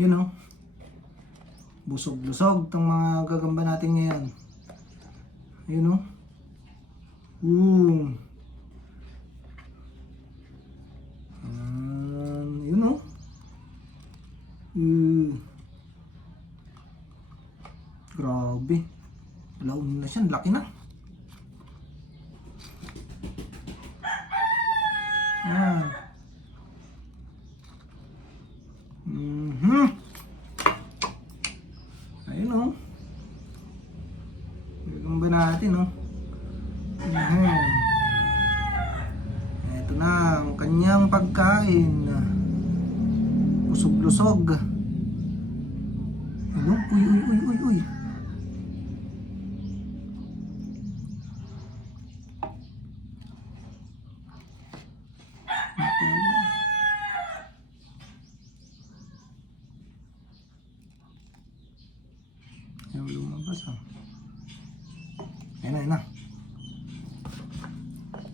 Yun oh. Busog-lusog tong mga gagamba natin ngayon. Yun oh. Boom. Ah, yun oh. Uh. Grabe. Laon na siya. Laki na. Yan. Mhm. Ayun oh. Gagawin ba natin oh. Ayan. Ito na ang kanyang pagkain. Lusog-lusog. Ano? Uy, uy, uy, uy,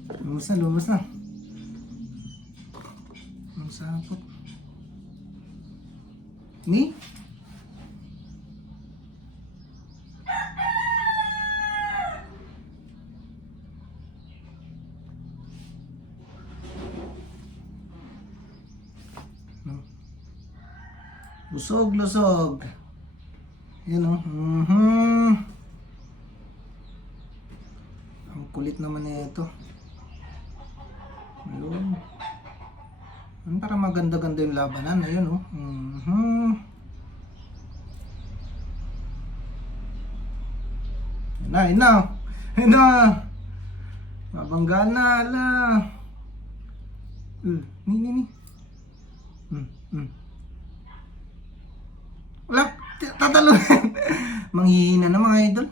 Lumabas na, lumabas na. Ang sapot. Ni? Lusog, lusog. Yan o. Mhm. Ang kulit naman nito. Ayun. Ayun, para maganda-ganda yung labanan. Ayun o. Mhm. Yan na, yan na. Yan na. Mabanggaan na, ala. Uh, ni, ni, ni. Hmm, hmm. Wala, t- tatalunin. Manghihina na mga idol.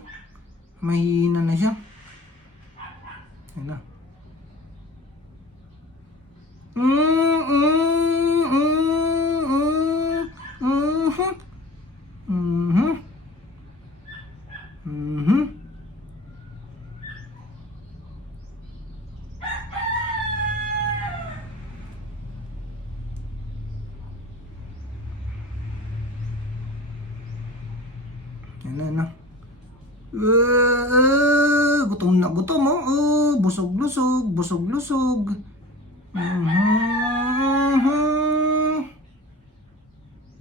Mahihina na siya. Ayun na. Mm, mm, mm, mm, mhm. Mhm. Mhm. Yan na, na. Uh, uh, gutom na gutom oh. Uh, busog-lusog, busog-lusog. Mhm.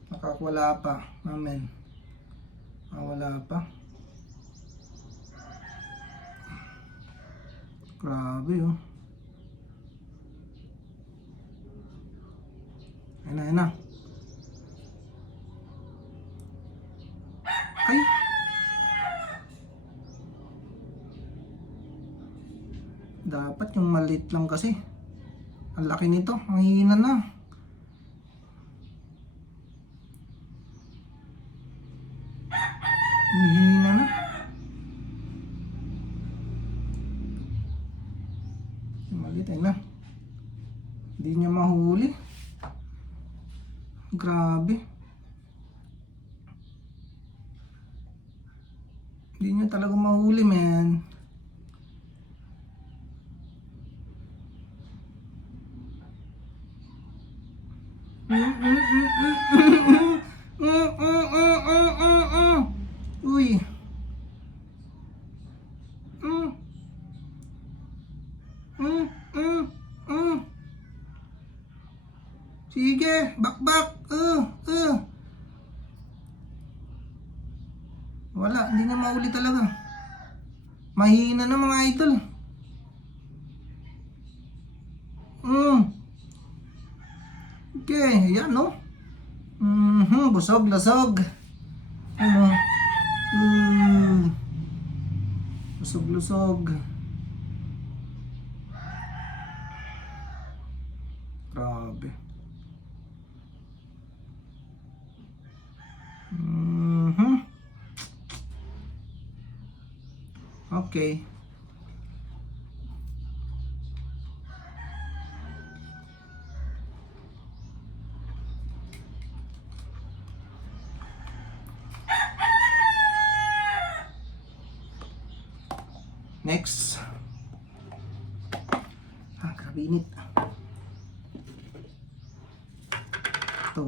Nakakwala pa. Amen. Ah, wala pa. Grabe oh. Ayun na, ayun na. Ay! Dapat yung maliit lang kasi. Ang laki nito. Ang hina na. Ang na. Maliit ay na. Hindi niya mahuli. Grabe. Hindi niya talaga mahuli, man. Uy. Mm. Mm, mm, mm. Sige, bakbak. Uh, uh. Wala, hindi na mauli talaga. Mahina na mga idol. Mm. Okay, yan no. Mhm, busog, lasog. Ano? Mm. Busog, lusog. Grabe. Mhm. Okay. Nakakainit. Ito.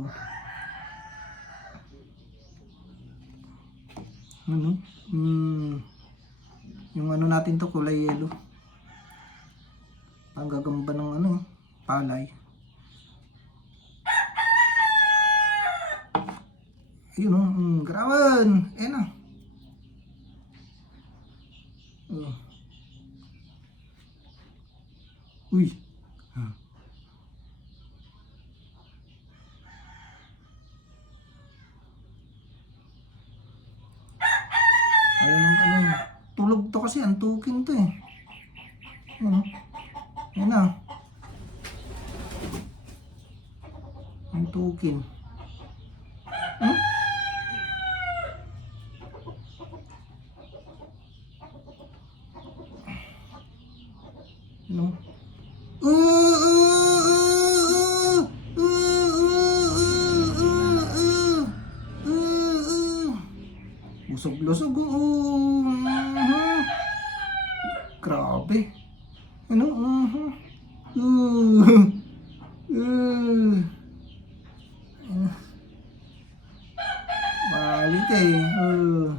Ano? Mm, yung ano natin to kulay yellow. Ang gagamba ng ano, palay. Ayun o, mm, grawan. Ayan o. Oh. Hmm, Uy. Ah. Ayaw ng kanay. Tulog to kasi. Ang tukin to eh. Ano? Yan na. Ang tukin. Lusog-lusog, oo. Uh-huh. Grabe. Ano? Uh-huh. Uh-huh. Uh-huh. Malit. Uh-huh.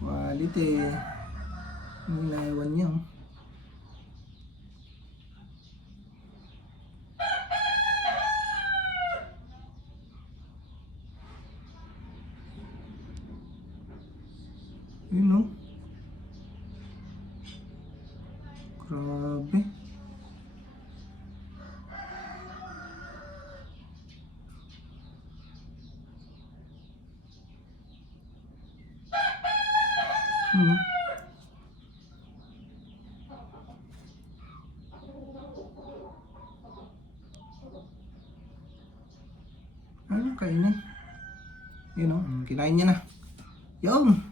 Malit eh. Hmm. Ang eh. ano niya. Oh. Ünlü. Kurabi. Hı. Đó, cái này. Đây nó, ừ. cái này nha nào, Giống.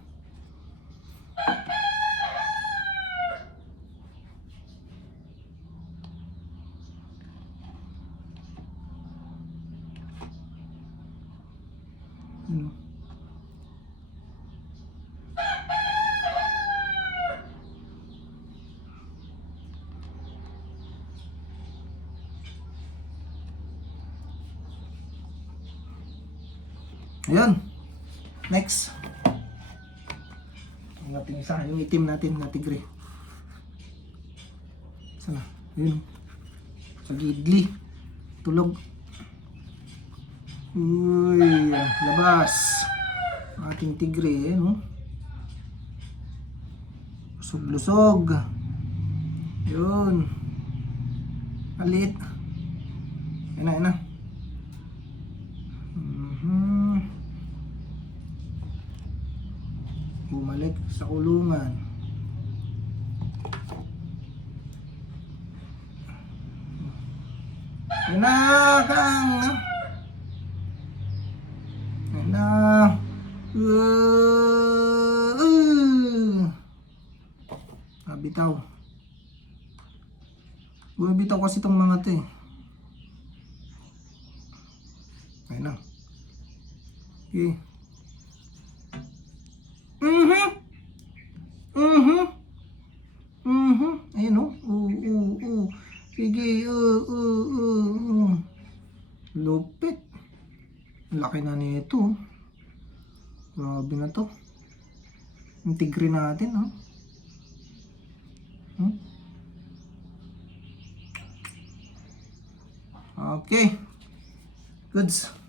Ayan. Next. Ang ating isa, yung itim natin na tigre. Sana? Yun. Sa gidli. Tulog. Uy, labas. Ang ating tigre, eh, no? Lusog-lusog. Yun. Alit. Yan na, yan na. Bumalik sa kulungan. Yan na, kang. Yan na. Uh, uh. Ah, bitaw. Bumibitaw kasi itong mga to eh. Ayun na. Okay. Mhm. Mhm. Mhm. Ayun oh. Oo, oo, oo. Sige, oo, oo, oo, oo. Lupit. Laki na nito. oh. Grabe na to. Yung tigre natin, oh. Hmm? Okay. Goods.